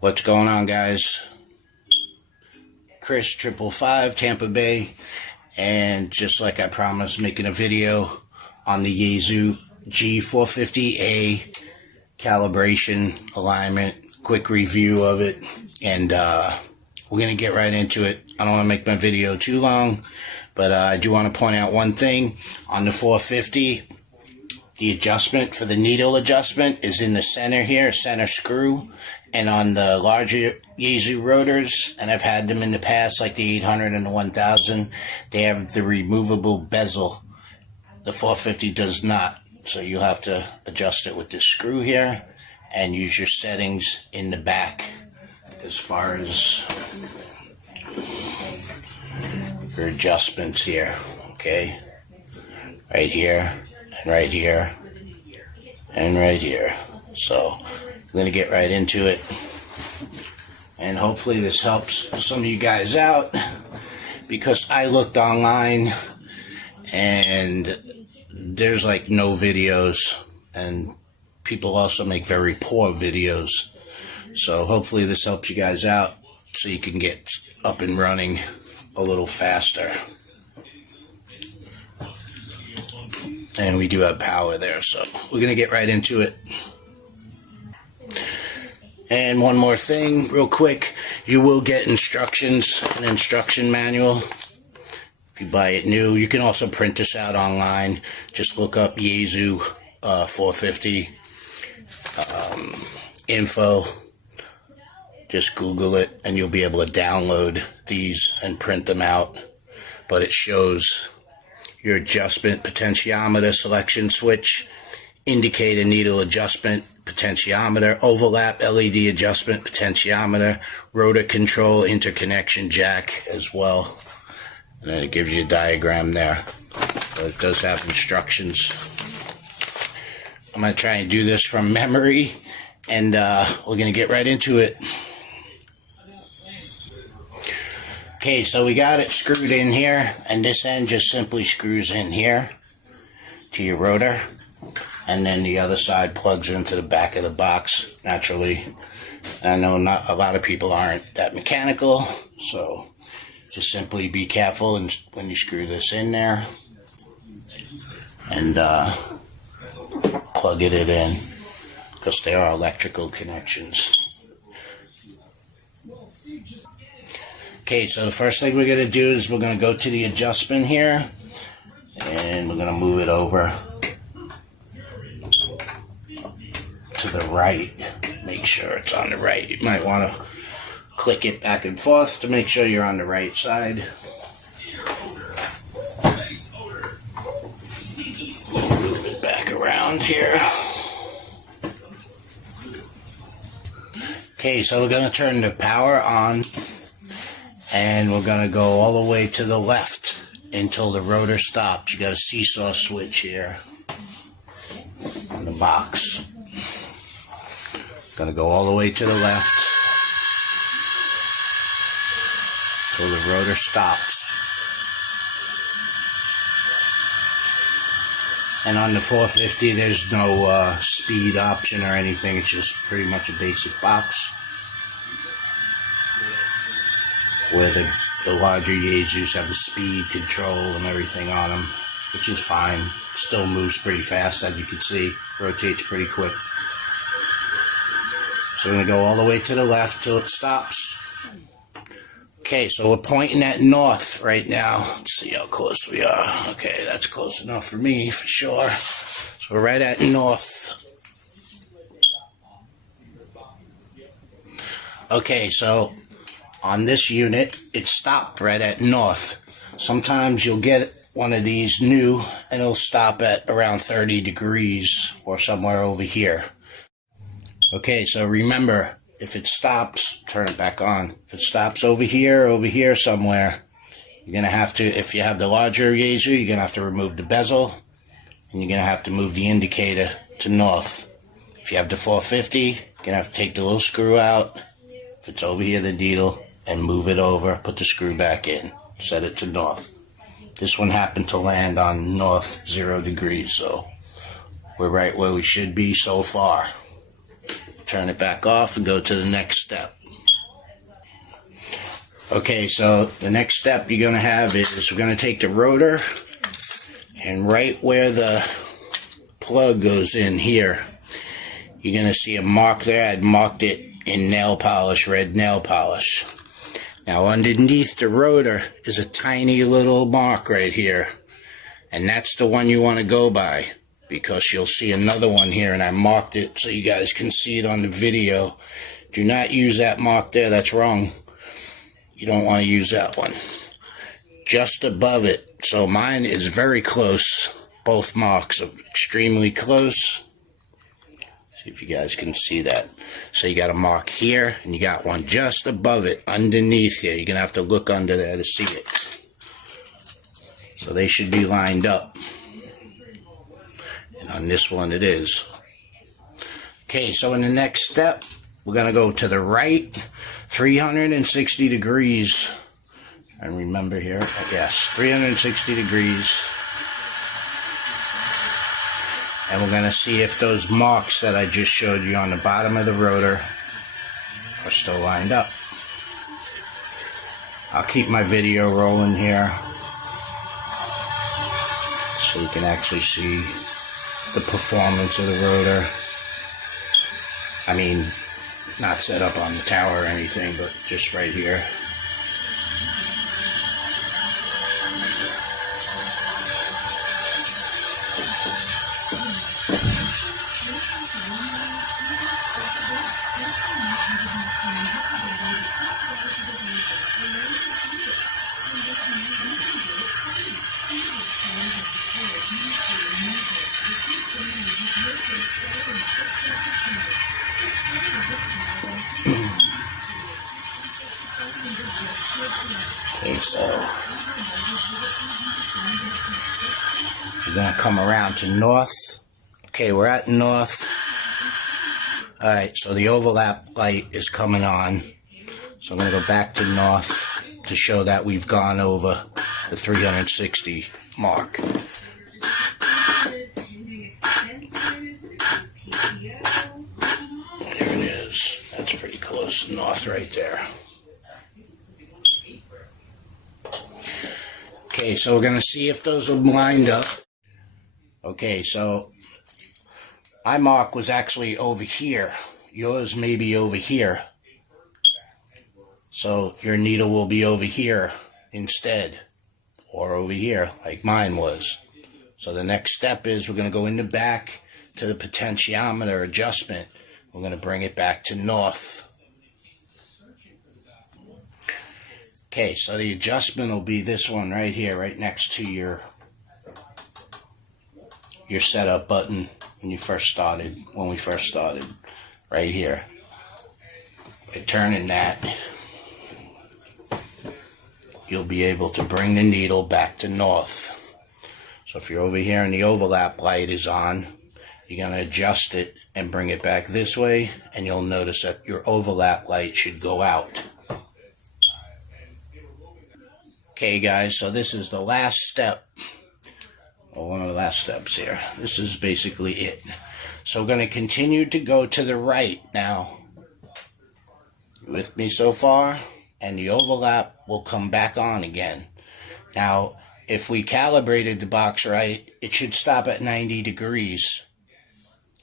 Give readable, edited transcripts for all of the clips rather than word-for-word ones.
What's going on, guys? Chris 555 Tampa Bay, and just like I promised, making a video on the Yaesu G450A calibration alignment, quick review of it, and we're going to get right into it. I don't want to make my video too long, but I do want to point out one thing. On the 450, the adjustment for the needle adjustment is in the center here, center screw. And on the larger Yaesu rotors, and I've had them in the past, like the 800 and the 1000, they have the removable bezel. The 450 does not. So you'll have to adjust it with this screw here and use your settings in the back as far as your adjustments here. Okay? Right here, and right here, and right here. So I'm going to get right into it, and hopefully this helps some of you guys out, because I looked online and there's like no videos, and people also make very poor videos. So hopefully this helps you guys out so you can get up and running a little faster. And we do have power there, so we're going to get right into it. And one more thing, real quick, you will get instructions, an instruction manual. If you buy it new, you can also print this out online. Just look up Yaesu 450 info. Just Google it, and you'll be able to download these and print them out. But it shows your adjustment potentiometer selection switch, indicator needle adjustment potentiometer, overlap LED adjustment potentiometer, rotor control interconnection jack as well. And then it gives you a diagram there. So it does have instructions. I'm going to try and do this from memory, and we're going to get right into it. Okay, so we got it screwed in here, and this end just simply screws in here to your rotor. And then the other side plugs into the back of the box naturally. I know not a lot of people aren't that mechanical, so just simply be careful when you screw this in there, and plug it in, because there are electrical connections. Okay, so the first thing we're going to do is we're going to go to the adjustment here, and we're going to move it over to the right. Make sure it's on the right. You might want to click it back and forth to make sure you're on the right side. Move it back around here. Okay, so we're going to turn the power on, and we're going to go all the way to the left until the rotor stops. You got a seesaw switch here on the box. Going to go all the way to the left till the rotor stops. And on the 450, there's no speed option or anything. It's just pretty much a basic box, where the larger Yaesus have the speed control and everything on them, which is fine. Still moves pretty fast, as you can see. Rotates pretty quick. So we're going to go all the way to the left till it stops. Okay, so we're pointing at north right now. Let's see how close we are. Okay, that's close enough for me, for sure. So we're right at north. Okay, so on this unit, it stopped right at north. Sometimes you'll get one of these new, and it'll stop at around 30 degrees or somewhere over here. Okay, so remember, if it stops, turn it back on. If it stops over here somewhere, you're going to have to, if you have the larger Yaesu, you're going to have to remove the bezel, and you're going to have to move the indicator to north. If you have the 450, you're going to have to take the little screw out. If it's over here, the needle, and move it over, put the screw back in, set it to north. This one happened to land on north 0 degrees, so we're right where we should be so far. turn it back off and go to the next step. Okay, so the next step you're going to have is we're going to take the rotor, and right where the plug goes in here, you're going to see a mark there. I'd marked it in nail polish, red nail polish. Now underneath the rotor is a tiny little mark right here, and that's the one you want to go by, because you'll see another one here, and I marked it so you guys can see it on the video. Do not use that mark there, that's wrong. You don't want to use that one. Just above it, so mine is very close, both marks are extremely close. See if you guys can see that. So you got a mark here, and you got one just above it, underneath here. You're going to have to look under there to see it. So they should be lined up. And on this one it is. Okay, so in the next step, we're going to go to the right, 360 degrees. And remember here, yes, 360 degrees. And we're going to see if those marks that I just showed you on the bottom of the rotor are still lined up. I'll keep my video rolling here so you can actually see the performance of the rotor. I mean, not set up on the tower or anything, but just right here. Okay, so we're going to come around to north. Okay, we're at north. Alright, so the overlap light is coming on. So I'm going to go back to north to show that we've gone over the 360 mark. There it is. That's pretty close to north right there. Okay, so we're going to see if those are lined up. Okay, so my mark was actually over here. Yours may be over here. So your needle will be over here instead, or over here like mine was. So the next step is we're going to go in the back to the potentiometer adjustment. We're going to bring it back to north. Okay, so the adjustment will be this one right here, right next to your setup button when we first started, right here. By turning that, you'll be able to bring the needle back to north. So if you're over here and the overlap light is on, you're going to adjust it and bring it back this way, and you'll notice that your overlap light should go out. Okay guys, so this is the last step, or one of the last steps here. This is basically it. So we're going to continue to go to the right now. You with me so far? And the overlap will come back on again. Now, if we calibrated the box right, it should stop at 90 degrees.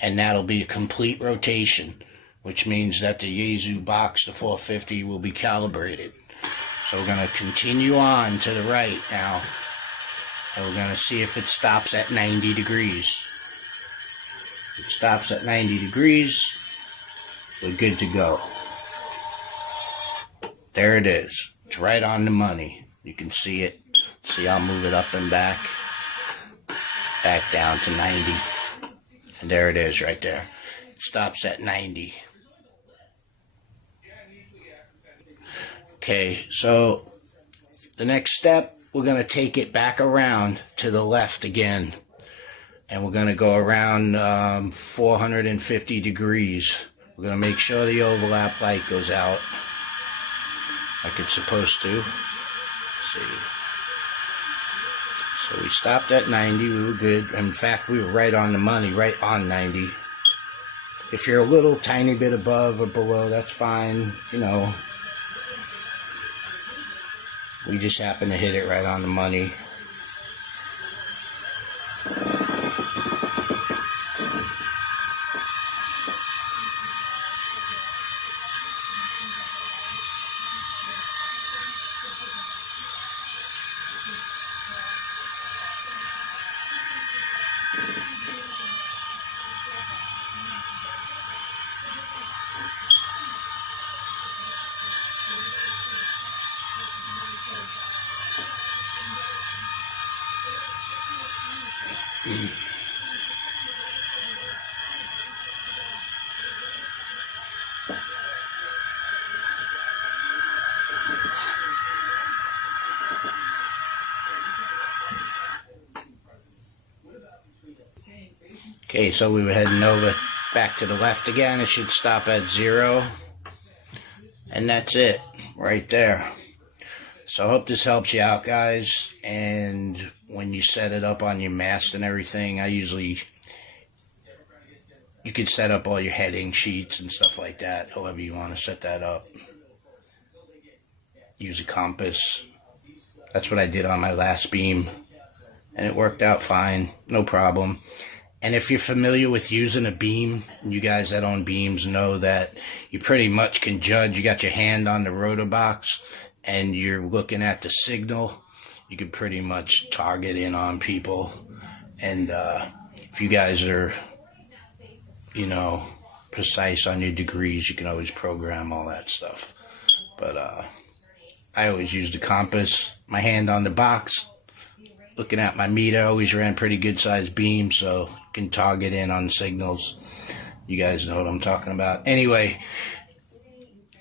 And that'll be a complete rotation, which means that the Yaesu box, the 450, will be calibrated. So we're going to continue on to the right now, and we're going to see if it stops at 90 degrees. If it stops at 90 degrees, we're good to go. There it is. It's right on the money. You can see it. See, I'll move it up and back down to 90. And there it is right there. It stops at 90. Okay, so the next step, we're going to take it back around to the left again. And we're going to go around 450 degrees. We're going to make sure the overlap light goes out like it's supposed to. Let's see. So we stopped at 90, we were good. In fact, we were right on the money, right on 90. If you're a little tiny bit above or below, that's fine. You know, we just happen to hit it right on the money. Okay, so we were heading over back to the left again. It should stop at 0. And that's it right there. So I hope this helps you out, guys. And when you set it up on your mast and everything, you could set up all your heading sheets and stuff like that, however you want to set that up. Use a compass. That's what I did on my last beam. And it worked out fine, no problem. And if you're familiar with using a beam, you guys that own beams know that you pretty much can judge. You got your hand on the rotor box and you're looking at the signal. You can pretty much target in on people. And if you guys are, you know, precise on your degrees, you can always program all that stuff. But I always use the compass, my hand on the box, looking at my meter. I always ran pretty good sized beams, so can target in on signals. You guys know what I'm talking about. Anyway,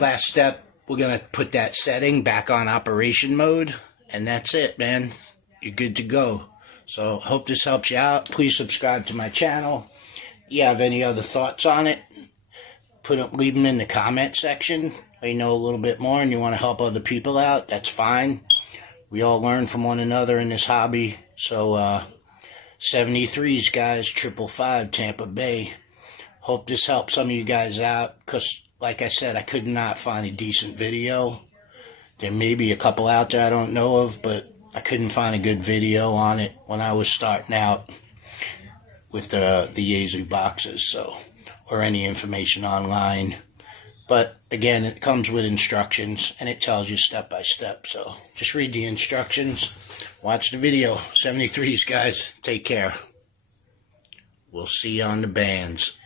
last step, we're going to put that setting back on operation mode, and that's it, man. You're good to go. So hope this helps you out. Please subscribe to my channel. You have any other thoughts on it, leave them in the comment section. Or you know a little bit more and you want to help other people out, that's fine. We all learn from one another in this hobby. So 73s, guys, 555 Tampa Bay. Hope this helps some of you guys out, because like I said, I could not find a decent video. There may be a couple out there I don't know of, but I couldn't find a good video on it when I was starting out with the Yaesu boxes, so, or any information online. But again, it comes with instructions and it tells you step by step, so just read the instructions. Watch the video. 73s, guys. Take care. We'll see you on the bands.